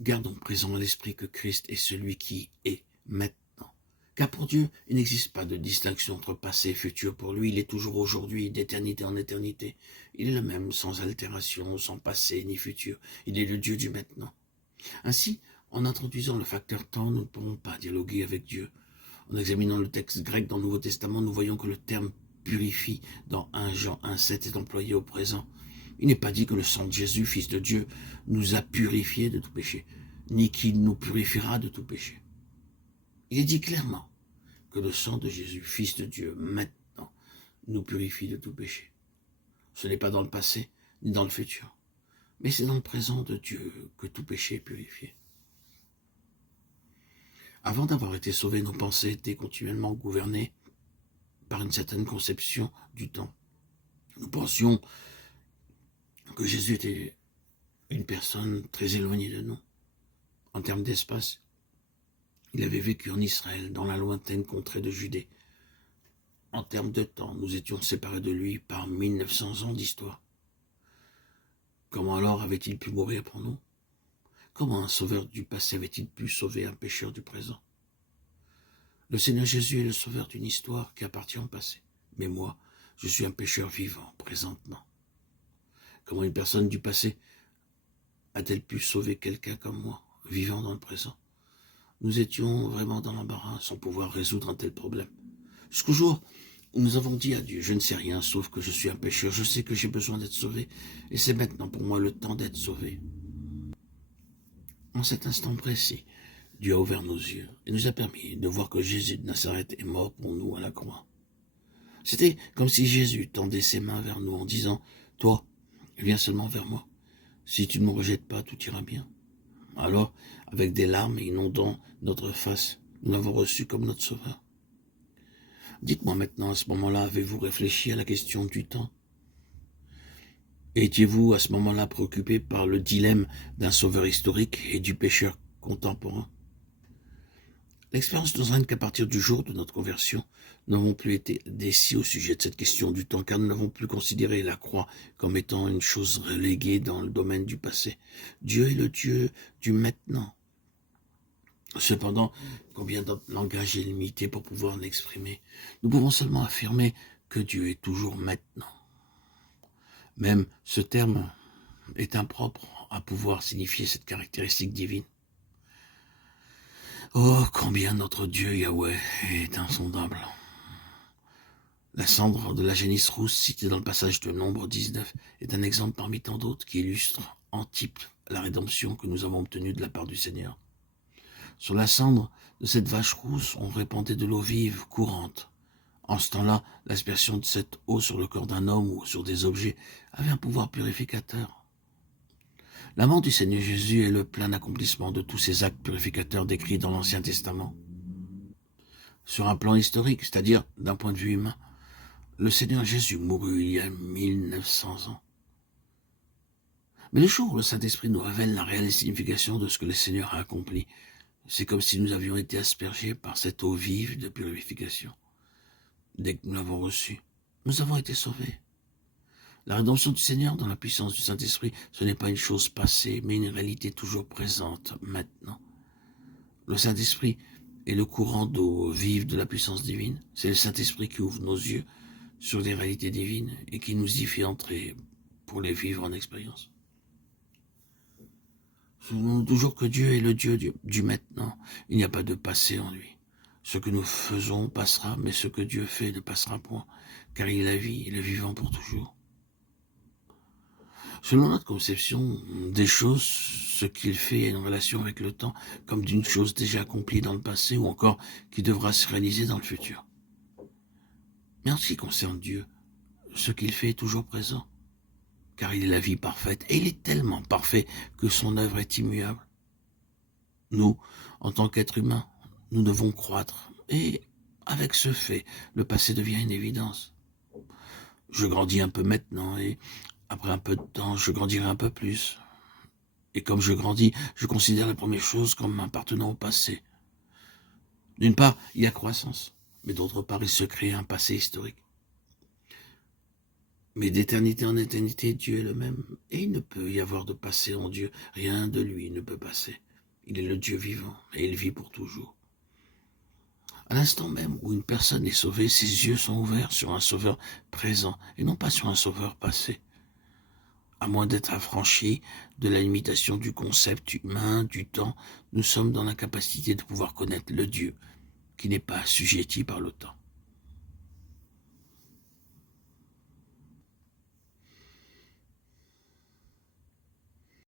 Gardons présent à l'esprit que Christ est celui qui est maintenant. Car pour Dieu, il n'existe pas de distinction entre passé et futur. Pour lui, il est toujours aujourd'hui, d'éternité en éternité. Il est le même, sans altération, sans passé ni futur. Il est le Dieu du maintenant. Ainsi, en introduisant le facteur temps, nous ne pourrons pas dialoguer avec Dieu. En examinant le texte grec dans le Nouveau Testament, nous voyons que le terme purifie dans 1 Jean 1,7 est employé au présent. Il n'est pas dit que le sang de Jésus, Fils de Dieu, nous a purifiés de tout péché, ni qu'il nous purifiera de tout péché. Il est dit clairement que le sang de Jésus, Fils de Dieu, maintenant, nous purifie de tout péché. Ce n'est pas dans le passé, ni dans le futur, mais c'est dans le présent de Dieu que tout péché est purifié. Avant d'avoir été sauvés, nos pensées étaient continuellement gouvernées par une certaine conception du temps. Nous pensions que Jésus était une personne très éloignée de nous. En termes d'espace, il avait vécu en Israël, dans la lointaine contrée de Judée. En termes de temps, nous étions séparés de lui par 1900 ans d'histoire. Comment alors avait-il pu mourir pour nous? Comment un sauveur du passé avait-il pu sauver un pécheur du présent? Le Seigneur Jésus est le sauveur d'une histoire qui appartient au passé. Mais moi, je suis un pécheur vivant, présentement. Comment une personne du passé a-t-elle pu sauver quelqu'un comme moi, vivant dans le présent? Nous étions vraiment dans l'embarras, sans pouvoir résoudre un tel problème. Jusqu'au jour où nous avons dit à Dieu, je ne sais rien, sauf que je suis un pécheur, je sais que j'ai besoin d'être sauvé, et c'est maintenant pour moi le temps d'être sauvé. En cet instant précis, Dieu a ouvert nos yeux et nous a permis de voir que Jésus de Nazareth est mort pour nous à la croix. C'était comme si Jésus tendait ses mains vers nous en disant, « Toi, viens seulement vers moi. Si tu ne me rejettes pas, tout ira bien. » Alors, avec des larmes inondant notre face, nous l'avons reçu comme notre sauveur. Dites-moi maintenant, à ce moment-là, avez-vous réfléchi à la question du temps? Étiez-vous à ce moment-là préoccupé par le dilemme d'un sauveur historique et du pécheur contemporain? L'expérience nous enseigne qu'à partir du jour de notre conversion, nous n'avons plus été décis au sujet de cette question du temps, car nous n'avons plus considéré la croix comme étant une chose reléguée dans le domaine du passé. Dieu est le Dieu du maintenant. Cependant, combien de langage est limité pour pouvoir l'exprimer? Nous pouvons seulement affirmer que Dieu est toujours maintenant. Même ce terme est impropre à pouvoir signifier cette caractéristique divine. Oh, combien notre Dieu Yahweh est insondable. La cendre de la génisse rousse citée dans le passage de Nombre 19 est un exemple parmi tant d'autres qui illustre en type la rédemption que nous avons obtenue de la part du Seigneur. Sur la cendre de cette vache rousse, on répandait de l'eau vive, courante. En ce temps-là, l'aspersion de cette eau sur le corps d'un homme ou sur des objets avait un pouvoir purificateur. La mort du Seigneur Jésus est le plein accomplissement de tous ces actes purificateurs décrits dans l'Ancien Testament. Sur un plan historique, c'est-à-dire d'un point de vue humain, le Seigneur Jésus mourut il y a 1900 ans. Mais le jour où le Saint-Esprit nous révèle la réelle signification de ce que le Seigneur a accompli, c'est comme si nous avions été aspergés par cette eau vive de purification. Dès que nous l'avons reçue, nous avons été sauvés. La rédemption du Seigneur dans la puissance du Saint-Esprit, ce n'est pas une chose passée, mais une réalité toujours présente, maintenant. Le Saint-Esprit est le courant d'eau vive de la puissance divine. C'est le Saint-Esprit qui ouvre nos yeux sur des réalités divines et qui nous y fait entrer pour les vivre en expérience. Souvenons-nous toujours que Dieu est le Dieu du maintenant. Il n'y a pas de passé en lui. Ce que nous faisons passera, mais ce que Dieu fait ne passera point, car il est la vie, il est vivant pour toujours. Selon notre conception des choses, ce qu'il fait a une relation avec le temps, comme d'une chose déjà accomplie dans le passé ou encore qui devra se réaliser dans le futur. Mais en ce qui concerne Dieu, ce qu'il fait est toujours présent, car il est la vie parfaite, et il est tellement parfait que son œuvre est immuable. Nous, en tant qu'êtres humains, nous devons croître, et avec ce fait, le passé devient une évidence. Je grandis un peu maintenant, et après un peu de temps, je grandirai un peu plus. Et comme je grandis, je considère la première chose comme appartenant au passé. D'une part, il y a croissance, mais d'autre part, il se crée un passé historique. Mais d'éternité en éternité, Dieu est le même, et il ne peut y avoir de passé en Dieu, rien de lui ne peut passer. Il est le Dieu vivant et il vit pour toujours. À l'instant même où une personne est sauvée, ses yeux sont ouverts sur un sauveur présent et non pas sur un sauveur passé. À moins d'être affranchis de la limitation du concept humain, du temps, nous sommes dans l'incapacité de pouvoir connaître le Dieu qui n'est pas assujetti par le temps.